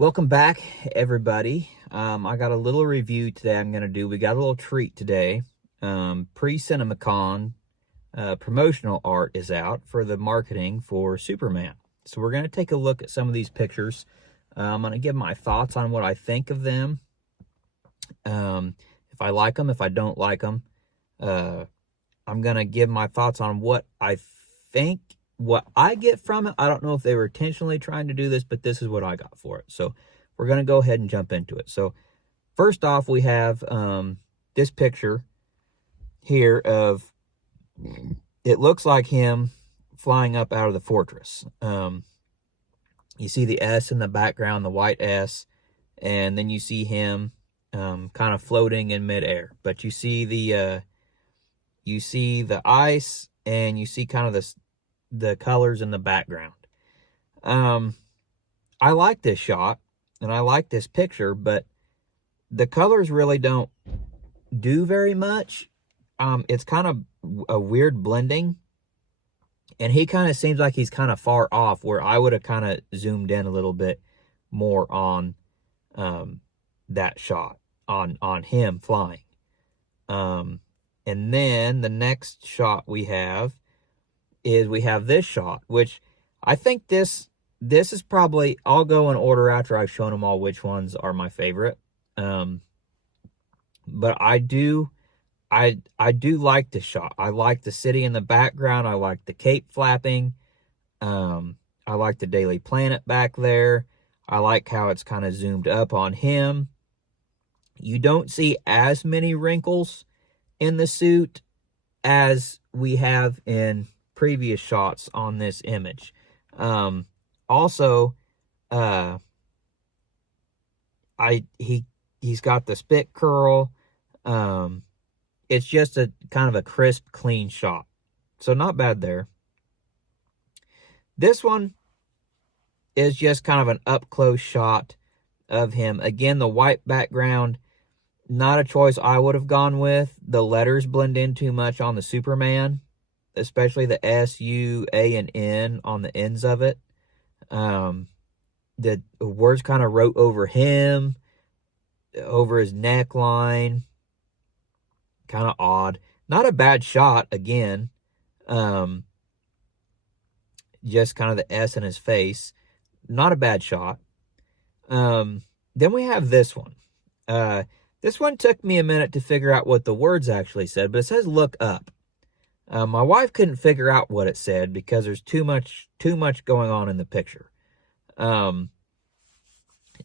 Welcome back, everybody. I got a little review today I'm going to do. We got a little treat today. Pre-CinemaCon promotional art is out for the marketing for Superman. So we're going to take a look at some of these pictures. I'm going to give my thoughts on what I think of them. If I like them, if I don't like them. I'm going to give my thoughts on what I think, what I get from it. I don't know if they were intentionally trying to do this, but this is what I got for it. So we're going to go ahead and jump into it. So first off, we have this picture here of, it looks like him flying up out of the fortress. You see the S in the background, the white S, and then you see him kind of floating in midair. But you see the ice, and you see kind of the colors in the background. I like this shot, and I like this picture, but the colors really don't do very much. It's kind of a weird blending, and he kind of seems like he's kind of far off, where I would have kind of zoomed in a little bit more on that shot, on him flying. And then the next shot we have is this shot, which I think this is probably, I'll go in order after I've shown them all which ones are my favorite. But I do like this shot. I like the city in the background. I like the cape flapping. I like the Daily Planet back there. I like how it's kind of zoomed up on him. You don't see as many wrinkles in the suit as we have in previous shots on this image. Also, he's got the spit curl. It's just a kind of a crisp, clean shot. So not bad there. This one is just kind of an up-close shot of him. Again, the white background, not a choice I would have gone with. The letters blend in too much on the Superman, especially the S, U, A, and N on the ends of it. The words kind of wrote over him, over his neckline. Kind of odd. Not a bad shot, again. Just kind of the S in his face. Not a bad shot. Then we have this one. This one took me a minute to figure out what the words actually said, but it says "look up." My wife couldn't figure out what it said because there's too much going on in the picture. Not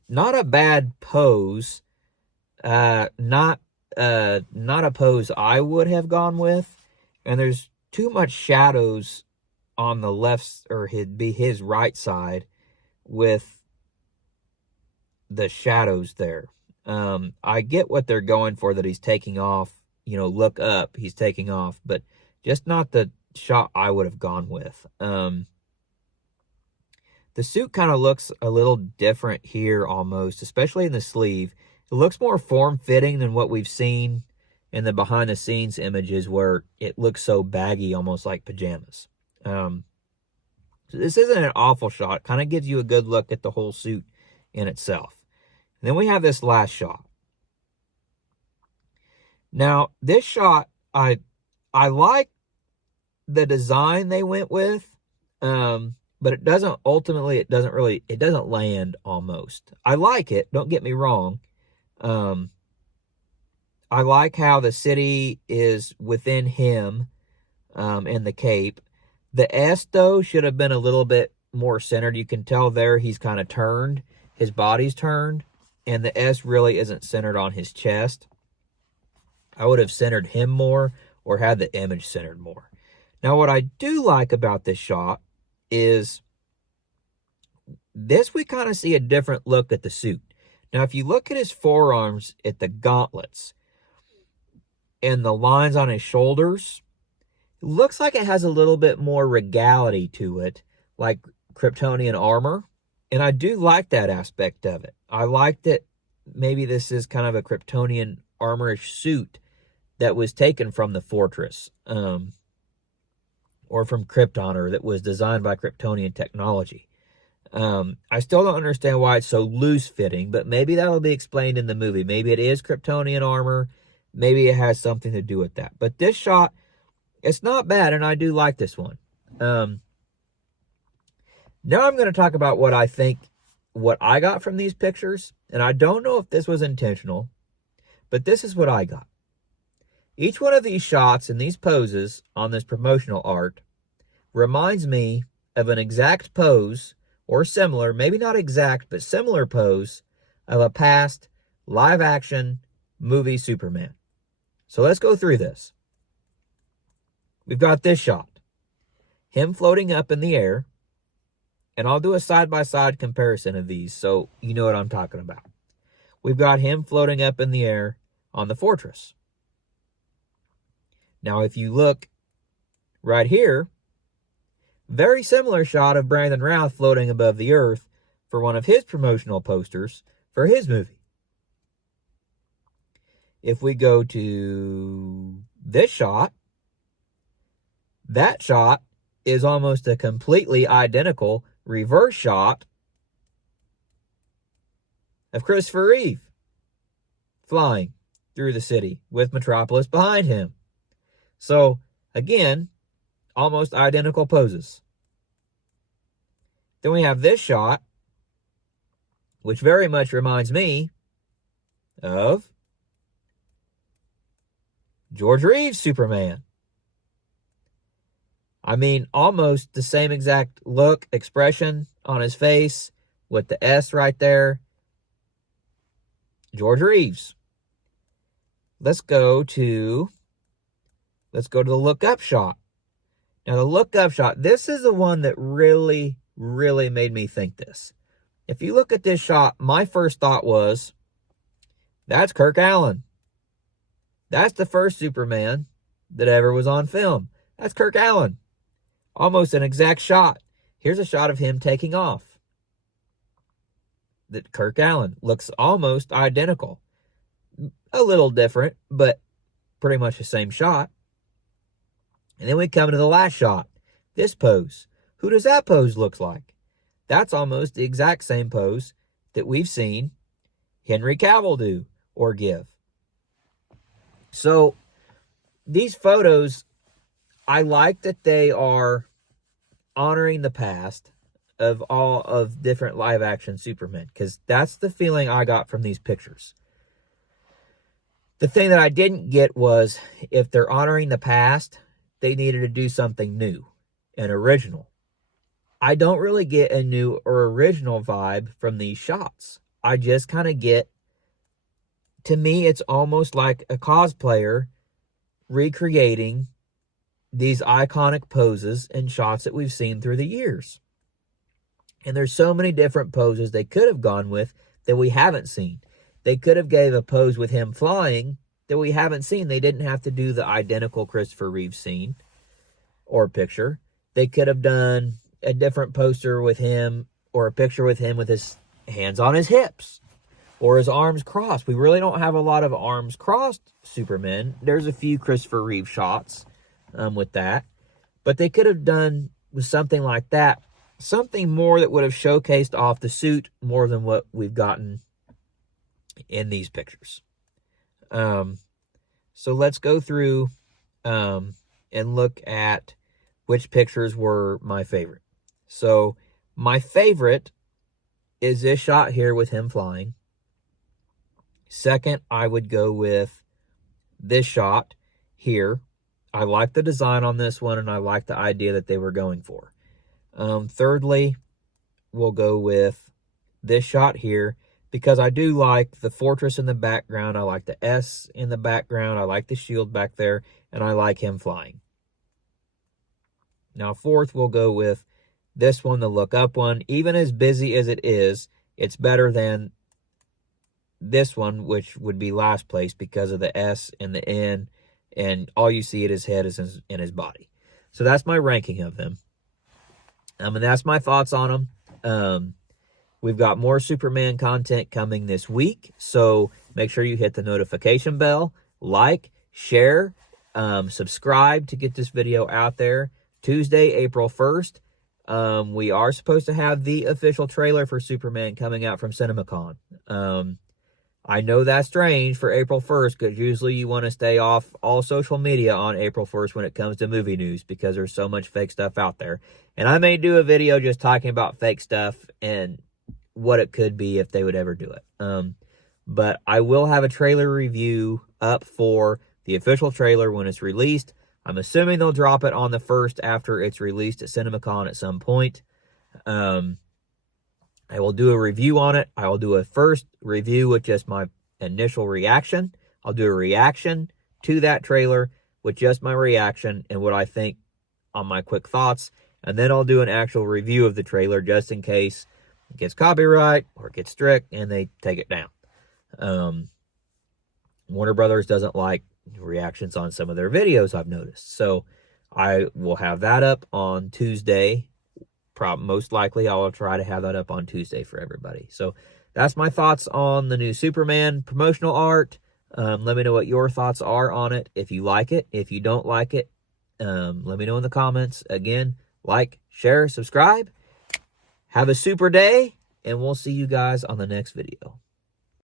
a bad pose. Not a pose I would have gone with. And there's too much shadows on the left, or his right side, with the shadows there. I get what they're going for, that he's taking off, look up, he's taking off, but just not the shot I would have gone with. The suit kind of looks a little different here almost, especially in the sleeve. It looks more form-fitting than what we've seen in the behind-the-scenes images, where it looks so baggy, almost like pajamas. So this isn't an awful shot. Kind of gives you a good look at the whole suit in itself. And then we have this last shot. Now, this shot, I like the design they went with, but it doesn't land almost. I like it, don't get me wrong. I like how the city is within him, and the cape. The S, though, should have been a little bit more centered. You can tell there he's kind of turned. His body's turned, and the S really isn't centered on his chest. I would have centered him more, or had the image centered more. Now, what I do like about this shot is this, we kind of see a different look at the suit. Now, if you look at his forearms, at the gauntlets, and the lines on his shoulders, it looks like it has a little bit more regality to it, like Kryptonian armor. And I do like that aspect of it. I like that maybe this is kind of a Kryptonian armorish suit that was taken from the fortress, or from Krypton, or that was designed by Kryptonian technology. I still don't understand why it's so loose-fitting, but maybe that'll be explained in the movie. Maybe it is Kryptonian armor. Maybe it has something to do with that. But this shot, it's not bad, and I do like this one. Now I'm going to talk about what I think, what I got from these pictures. And I don't know if this was intentional, but this is what I got. Each one of these shots and these poses on this promotional art reminds me of an exact pose or similar, maybe not exact, but similar pose of a past live action movie Superman. So let's go through this. We've got this shot, him floating up in the air, and I'll do a side-by-side comparison of these so you know what I'm talking about. We've got him floating up in the air on the fortress. Now, if you look right here, very similar shot of Brandon Routh floating above the earth for one of his promotional posters for his movie. If we go to this shot, that shot is almost a completely identical reverse shot of Christopher Reeve flying through the city with Metropolis behind him. So, again, almost identical poses. Then we have this shot, which very much reminds me of George Reeves' Superman. I mean, almost the same exact look, expression on his face with the S right there. George Reeves. Let's go to the look up shot. Now, the look up shot, this is the one that really, really made me think this. If you look at this shot, my first thought was, that's Kirk Allen. That's the first Superman that ever was on film. That's Kirk Allen. Almost an exact shot. Here's a shot of him taking off. That Kirk Allen looks almost identical. A little different, but pretty much the same shot. And then we come to the last shot. This pose. Who does that pose look like? That's almost the exact same pose that we've seen Henry Cavill do or give. So, these photos, I like that they are honoring the past of all of different live action Supermen, because that's the feeling I got from these pictures. The thing that I didn't get was, if they're honoring the past, they needed to do something new and original. I don't really get a new or original vibe from these shots. I just kind of get, to me, it's almost like a cosplayer recreating these iconic poses and shots that we've seen through the years. And there's so many different poses they could have gone with that we haven't seen. They could have gave a pose with him flying that we haven't seen. They didn't have to do the identical Christopher Reeve scene or picture. They could have done a different poster with him or a picture with him with his hands on his hips or his arms crossed. We really don't have a lot of arms crossed Supermen. There's a few Christopher Reeve shots with that. But they could have done with something like that, something more that would have showcased off the suit more than what we've gotten in these pictures. So let's go through and look at which pictures were my favorite. So my favorite is this shot here with him flying. Second, I would go with this shot here. I like the design on this one, and I like the idea that they were going for. Thirdly, we'll go with this shot here, because I do like the fortress in the background. I like the S in the background. I like the shield back there, and I like him flying. Now, fourth, we'll go with this one, the look up one. Even as busy as it is, it's better than this one, which would be last place because of the S and the N, and all you see at his head is in his body. So that's my ranking of them. And that's my thoughts on them. We've got more Superman content coming this week, so make sure you hit the notification bell, like, share, subscribe to get this video out there. Tuesday, April 1st, We are supposed to have the official trailer for Superman coming out from CinemaCon. I know that's strange for April 1st, because usually you want to stay off all social media on April 1st when it comes to movie news, because there's so much fake stuff out there. And I may do a video just talking about fake stuff and what it could be if they would ever do it. But I will have a trailer review up for the official trailer when it's released. I'm assuming they'll drop it on the 1st after it's released at CinemaCon at some point. I will do a review on it. I will do a first review with just my initial reaction. I'll do a reaction to that trailer with just my reaction and what I think on my quick thoughts. And then I'll do an actual review of the trailer just in case it gets copyright or it gets strict and they take it down. Warner Brothers doesn't like reactions on some of their videos, I've noticed. So I will have that up on Tuesday. Most likely I will try to have that up on Tuesday for everybody. So that's my thoughts on the new Superman promotional art. Let me know what your thoughts are on it. If you like it, if you don't like it, let me know in the comments. Again, like, share, subscribe. Have a super day, and we'll see you guys on the next video.